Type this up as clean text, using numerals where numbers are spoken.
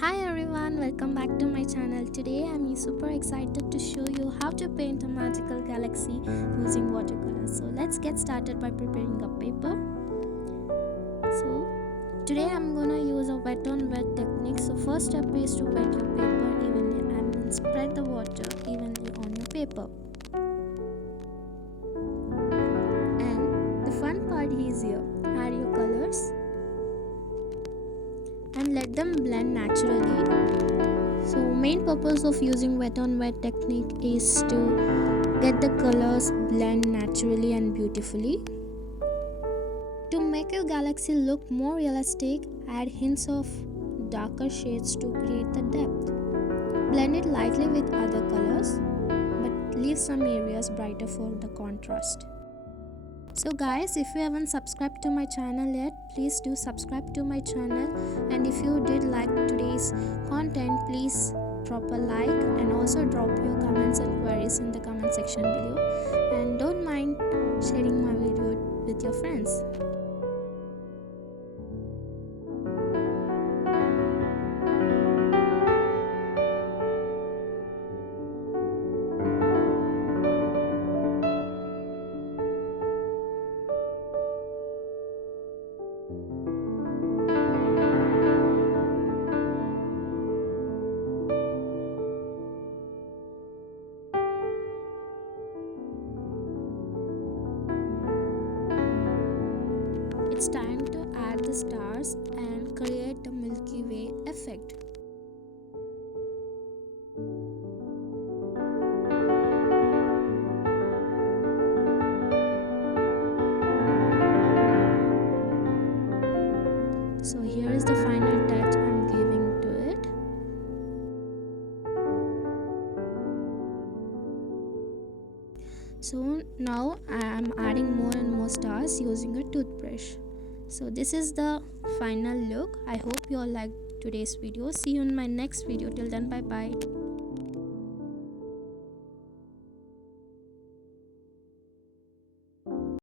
Hi everyone, welcome back to my channel. Today I'm super excited to show you how to paint a magical galaxy using watercolor. So let's get started by preparing a paper. So today I'm gonna use a wet on wet technique. So first step is to wet your paper evenly and then spread the water evenly on your paper. And the fun part is here. Add your colors and let them blend naturally. So main purpose of using wet on wet technique is to get the colors blend naturally and beautifully. To make your galaxy look more realistic, add hints of darker shades to create the depth. Blend it lightly with other colors, but leave some areas brighter for the contrast. So guys, if you haven't subscribed to my channel yet, please do subscribe to my channel, and if you did like today's content, please drop a like and also drop your comments and queries in the comment section below, and don't mind sharing my video with your friends. It's time to add the stars and create the Milky Way effect. So here is the final touch I'm giving to it. So now I am adding more and more stars using a toothbrush. So this is the final look. I hope you all liked today's video. See you in my next video. Till then, bye bye.